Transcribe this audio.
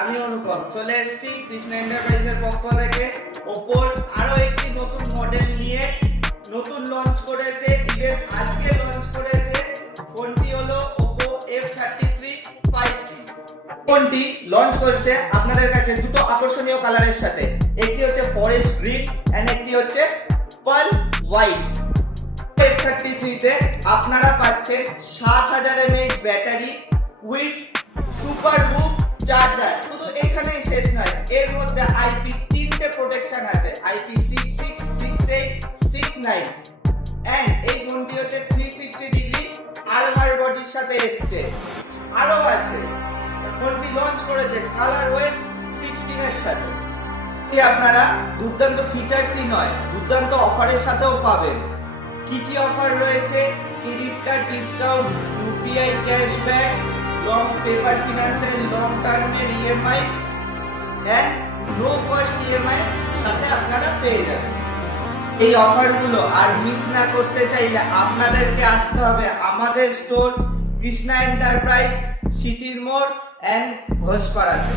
আমি অনুপম চলে এসেছি কৃষ্ণা এন্টারপ্রাইজের পক্ষ থেকে ওপোর আরো একটি নতুন মডেল নিয়ে নতুন লঞ্চ করেছে, ইভেন আজকে লঞ্চ করেছে। ফোনটি হলো ওপো F33 5G। ফোনটি লঞ্চ করছে আপনাদের কাছে দুটো আকর্ষণীয় কালারের সাথে, একটি হচ্ছে ফরেস্ট গ্রিন এন্ড একটি হচ্ছে পার্ল হোয়াইট। F33 তে আপনারা পাচ্ছেন 7000 mAh battery with super book charger. শুধু এখানেই শেষ নয়, এর মধ্যে IP3 প্রোটেকশন আছে, IP66, 68, 69 এন্ড এই ফোনটি হচ্ছে 360 ডিগ্রি আর্মার বডির সাথে এসেছে। আরো আছে, ফোনটি লঞ্চ করেছে কালার ওএস 16 এর সাথে। আপনারা দুর্দান্ত ফিচারসই নয়, দুর্দান্ত অফারের সাথেও পাবেন। কি কি অফার রয়েছে? Credit card discount, UPI cashback, long paper ফিনান্সের লং টার্মের EMI and no cost EMI সাথে আপনারা পেয়ে যাবেন। এই অফারগুলো আর মিস না করতে চাইলে আপনাদেরকে আসতে হবে আমাদের স্টোর কৃষ্ণা এন্টারপ্রাইজ, সিটির মোড় এন্ড ঘোষপাড়াতে।